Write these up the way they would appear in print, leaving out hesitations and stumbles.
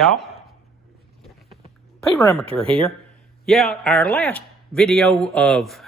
Y'all, Perimeter here. Yeah, our last video of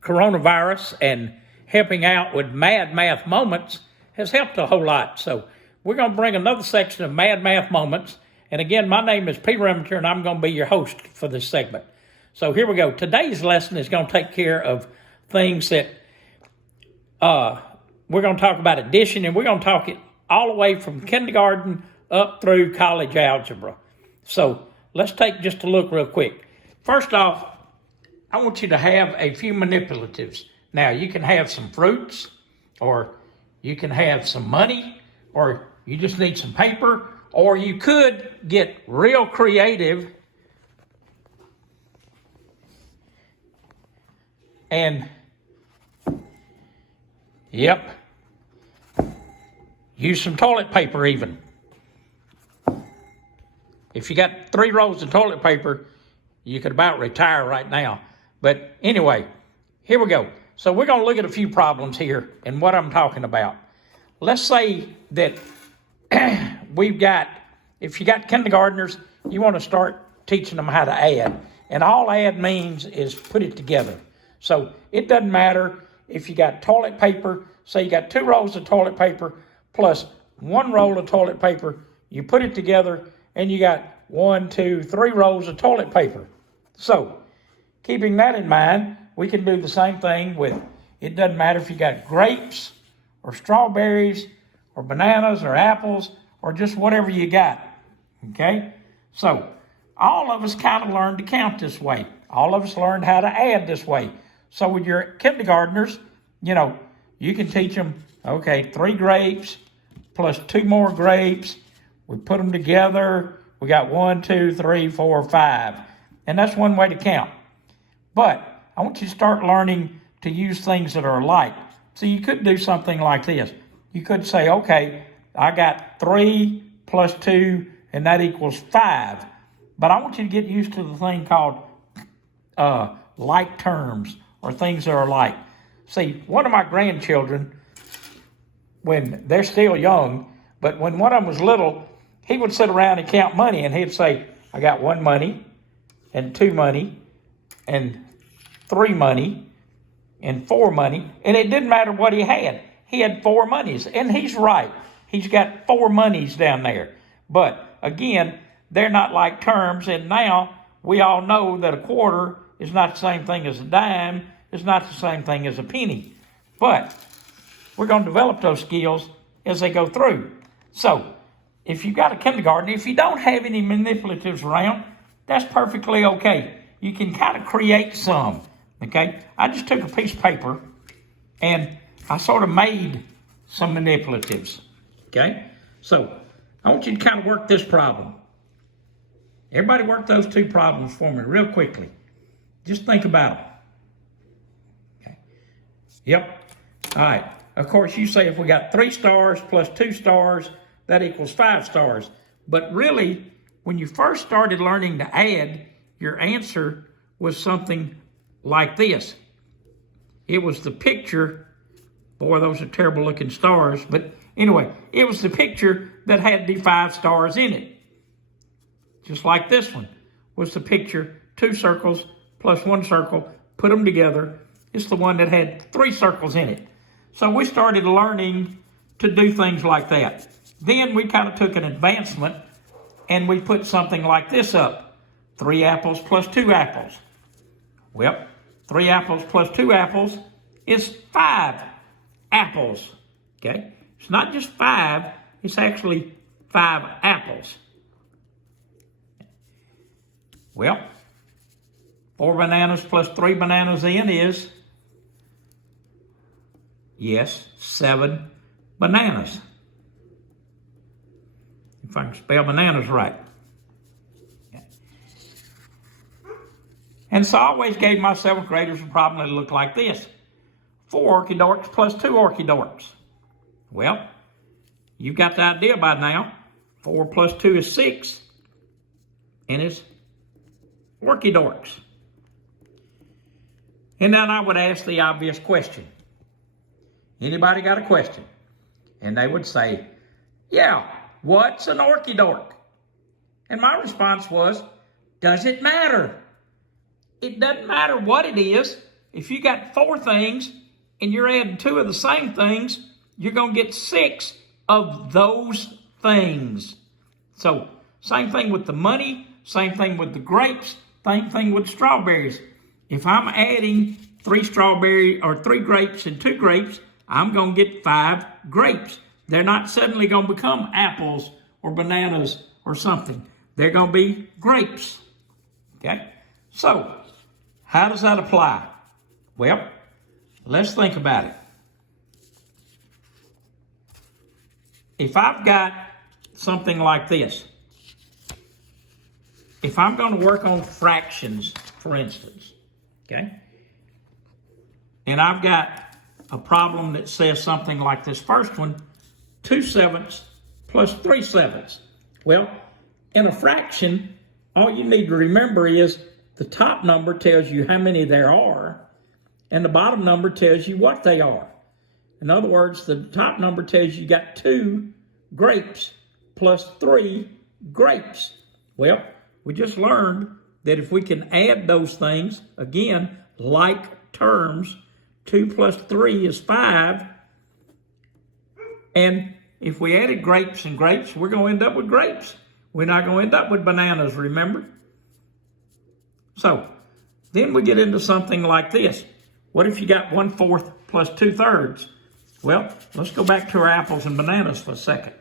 coronavirus and helping out with Mad Math Moments has helped a whole lot. So we're going to bring another section of Mad Math Moments. And again, my name is Perimeter, and I'm going to be your host for this segment. So here we go. Today's lesson is going to take care of things that we're going to talk about addition, and we're going to talk it all the way from kindergarten up through college algebra. So let's take just a look real quick. First off, I want you to have a few manipulatives. Now, you can have some fruits, or you can have some money, or you just need some paper, or you could get real creative and, use some toilet paper even. If you got 3 rolls of toilet paper, you could about retire right now. But anyway, here we go. So we're going to look at a few problems here and what I'm talking about. Let's say that if you got kindergartners, you want to start teaching them how to add. And all add means is put it together. So it doesn't matter if you got toilet paper, say you got 2 rolls of toilet paper plus 1 roll of toilet paper, you put it together and you got 1, 2, 3 rolls of toilet paper. So keeping that in mind, we can do the same thing with, it doesn't matter if you got grapes or strawberries or bananas or apples or just whatever you got, okay? So all of us kind of learned to count this way. All of us learned how to add this way. So with your kindergartners, you can teach them, okay, 3 grapes plus 2 more grapes. We put them together. We got 1, 2, 3, 4, 5. And that's one way to count. But I want you to start learning to use things that are alike. So you could do something like this. You could say, okay, I got 3 plus 2, and that equals 5. But I want you to get used to the thing called like terms, or things that are alike. See, one of my grandchildren, when they're still young, but when one of them was little, he would sit around and count money, and he'd say, I got 1 money, and 2 money, and 3 money, and 4 money, and it didn't matter what he had. He had 4 monies, and he's right. He's got 4 monies down there. But again, they're not like terms, and now we all know that a quarter is not the same thing as a dime, it's not the same thing as a penny. But we're going to develop those skills as they go through. So if you've got a kindergarten, if you don't have any manipulatives around, that's perfectly okay. You can kind of create some, okay? I just took a piece of paper and I sort of made some manipulatives, okay? So I want you to kind of work this problem. Everybody work those 2 problems for me real quickly. Just think about them. Okay. Yep. All right. Of course, you say if we got 3 stars plus 2 stars, that equals 5 stars. But really, when you first started learning to add, your answer was something like this. It was the picture. Boy, those are terrible looking stars. But anyway, it was the picture that had the 5 stars in it. Just like this one was the picture, 2 circles plus 1 circle, put them together. It's the one that had 3 circles in it. So we started learning to do things like that. Then we kind of took an advancement and we put something like this up. 3 apples plus 2 apples. Well, 3 apples plus 2 apples is 5 apples, okay? It's not just 5, it's actually 5 apples. Well, 4 bananas plus 3 bananas then is, yes, 7 bananas. If I can spell bananas right. And so I always gave my 7th graders a problem that looked like this. 4 Orkydorks plus 2 Orkydorks. Well, you've got the idea by now. 4 plus 2 is 6. And it's Orkydorks. And then I would ask the obvious question. Anybody got a question? And they would say, yeah, what's an Orkydork? And my response was, does it matter? It doesn't matter what it is. If you got 4 things and you're adding 2 of the same things, you're going to get 6 of those things. So, same thing with the money, same thing with the grapes, same thing with strawberries. If I'm adding 3 grapes and 2 grapes, I'm going to get 5 grapes. They're not suddenly going to become apples or bananas or something. They're going to be grapes. Okay? So, how does that apply? Well, let's think about it. If I've got something like this, if I'm going to work on fractions, for instance, okay, and I've got a problem that says something like this first one, 2/7 plus 3/7. Well, in a fraction, all you need to remember is the top number tells you how many there are, and the bottom number tells you what they are. In other words, the top number tells you got 2 grapes plus 3 grapes. Well, we just learned that if we can add those things, again, like terms, 2 plus 3 is 5. And if we added grapes and grapes, we're going to end up with grapes. We're not going to end up with bananas, remember? So, then we get into something like this. What if you got 1/4 plus 2/3? Well, let's go back to our apples and bananas for a second.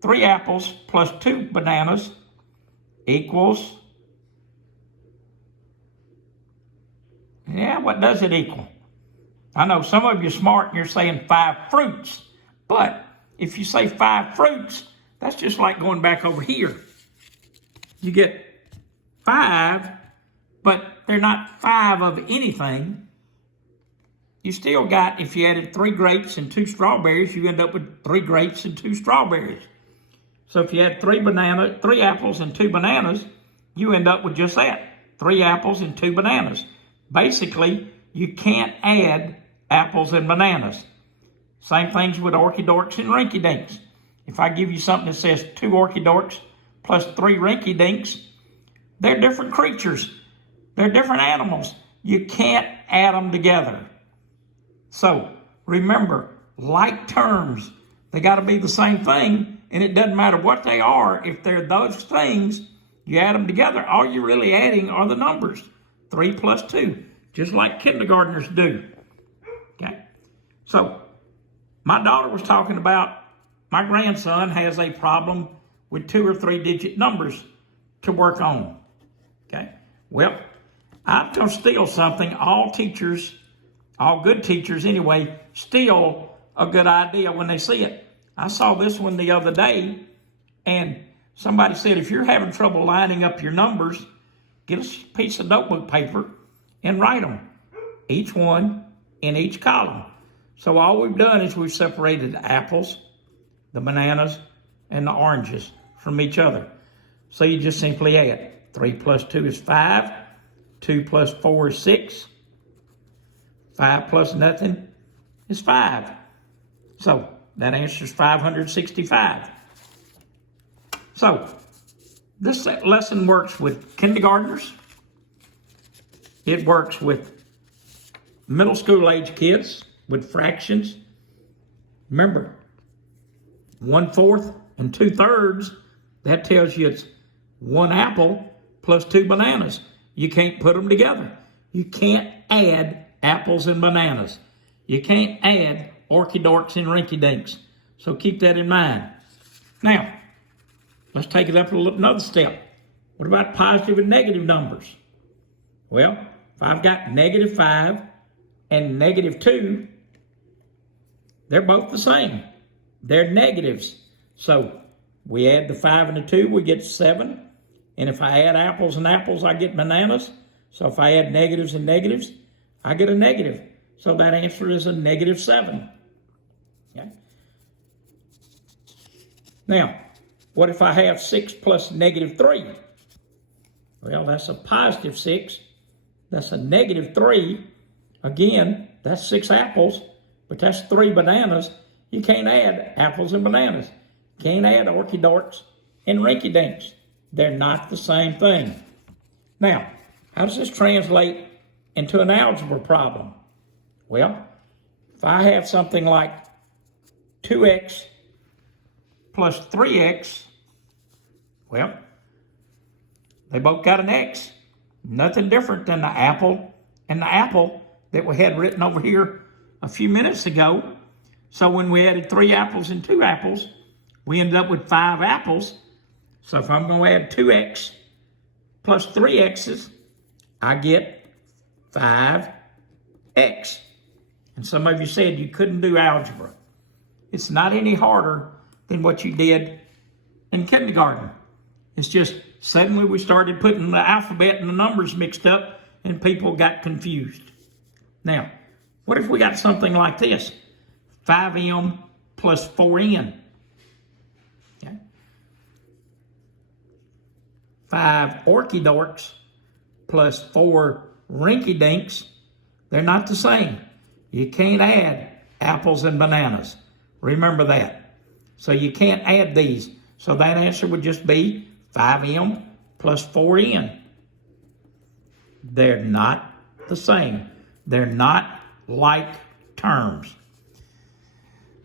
3 apples plus 2 bananas equals, what does it equal? I know some of you are smart and you're saying 5 fruits, but if you say 5 fruits, that's just like going back over here. You get 5, but they're not 5 of anything. You still got, if you added 3 grapes and 2 strawberries, you end up with 3 grapes and 2 strawberries. So if you had 3 apples and 2 bananas, you end up with just that, 3 apples and 2 bananas. Basically, you can't add apples and bananas. Same things with Orkydorks and Rinkydinks. If I give you something that says 2 Orkydorks plus 3 Rinkydinks, they're different creatures. They're different animals. You can't add them together. So, remember, like terms, they got to be the same thing, and it doesn't matter what they are. If they're those things, you add them together, all you're really adding are the numbers, 3 plus 2, just like kindergartners do. Okay? So, my daughter was talking about my grandson has a problem with 2 or 3 digit numbers to work on. Okay? Well, I'm going to steal something all teachers, all good teachers anyway, steal a good idea when they see it. I saw this one the other day, and somebody said, if you're having trouble lining up your numbers, get a piece of notebook paper and write them, each one in each column. So all we've done is we've separated the apples, the bananas, and the oranges from each other. So you just simply add. 3 plus 2 is 5. 2 plus 4 is 6. 5 plus nothing is 5. So that answers 565. So this lesson works with kindergartners. It works with middle school age kids with fractions. Remember, 1/4 and 2/3, that tells you it's 1 apple plus 2 bananas. You can't put them together. You can't add apples and bananas. You can't add Orkydorks and Rinkydinks. So keep that in mind. Now, let's take it up another step. What about positive and negative numbers? Well, if I've got -5 and -2, they're both the same. They're negatives. So we add the 5 and the 2, we get 7. And if I add apples and apples, I get bananas. So if I add negatives and negatives, I get a negative. So that answer is a -7. Okay. Now, what if I have 6 plus -3? Well, that's a positive 6. That's a -3. Again, that's 6 apples, but that's 3 bananas. You can't add apples and bananas. Can't add Orkydorks and Rinkydinks. They're not the same thing. Now, how does this translate into an algebra problem? Well, if I have something like 2x plus 3x, well, they both got an x. Nothing different than the apple and the apple that we had written over here a few minutes ago. So when we added 3 apples and 2 apples, we ended up with 5 apples. So if I'm going to add 2x plus 3x's, I get 5x. And some of you said you couldn't do algebra. It's not any harder than what you did in kindergarten. It's just suddenly we started putting the alphabet and the numbers mixed up and people got confused. Now, what if we got something like this? 5m plus 4n. Okay. 5 Orkydorks plus 4 Rinkydinks. They're not the same. You can't add apples and bananas. Remember that. So you can't add these. So that answer would just be 5m plus 4n. They're not the same. They're not like terms.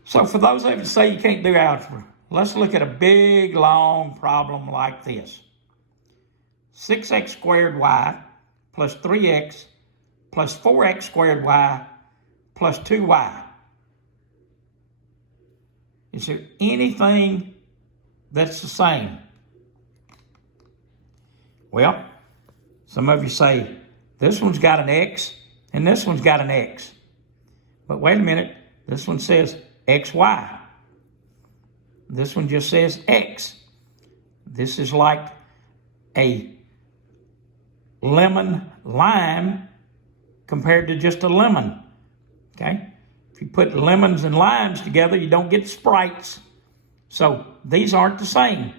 So for those of you that say you can't do algebra, let's look at a big, long problem like this. 6x squared y plus 3x plus 4x squared y plus 2y. Is there anything that's the same? Well, some of you say, this one's got an x and this one's got an x. But wait a minute, this one says xy. This one just says x. This is like a lemon lime compared to just a lemon, okay? If you put lemons and limes together, you don't get Sprites. So these aren't the same,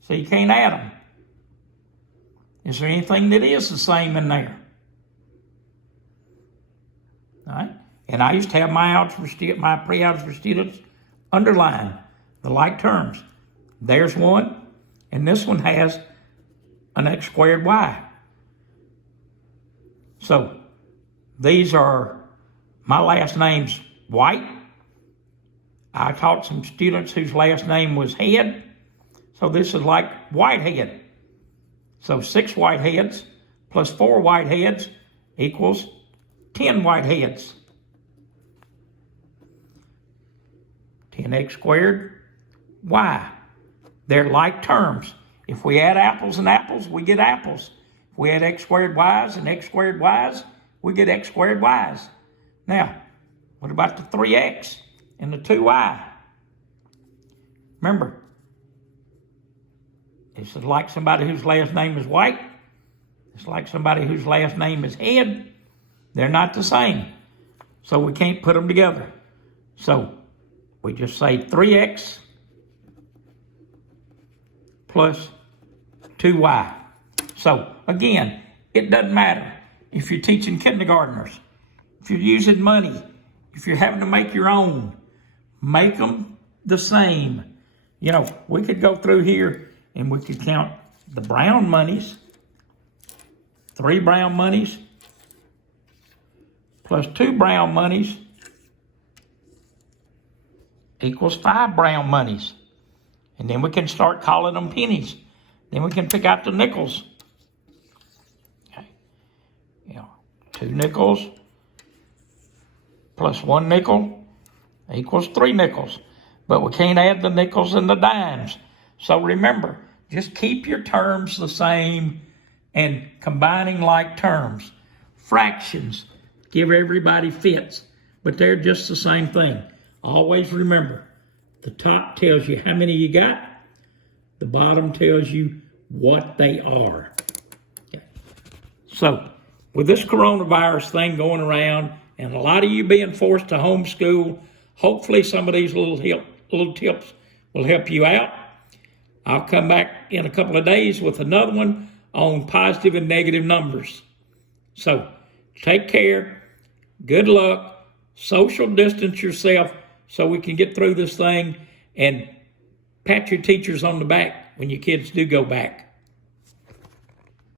so you can't add them. Is there anything that is the same in there? All right? And I used to have my pre-algebra students underline the like terms. There's one, and this one has an x squared y. So these are, my last name's White. I taught some students whose last name was Head. So this is like Whitehead. So 6 Whiteheads plus 4 Whiteheads equals 10 Whiteheads. 10x squared y. They're like terms. If we add apples and apples, we get apples. If we add x squared y's and x squared y's, we get x squared y's. Now, what about the 3x and the 2y? Remember, it's like somebody whose last name is White. It's like somebody whose last name is Head. They're not the same. So we can't put them together. So we just say 3x plus 2y. So again, it doesn't matter if you're teaching kindergartners, if you're using money, if you're having to make your own, make them the same. You know, we could go through here and we could count the brown monies, 3 brown monies plus 2 brown monies equals 5 brown monies. And then we can start calling them pennies. Then we can pick out the nickels. Okay. You know, 2 nickels plus 1 nickel equals 3 nickels. But we can't add the nickels and the dimes. So remember, just keep your terms the same and combining like terms. Fractions, give everybody fits, but they're just the same thing. Always remember, the top tells you how many you got, the bottom tells you what they are. Okay. So, with this coronavirus thing going around, and a lot of you being forced to homeschool, hopefully some of these little tips will help you out. I'll come back in a couple of days with another one on positive and negative numbers. So, take care, good luck, social distance yourself so we can get through this thing, and pat your teachers on the back when your kids do go back.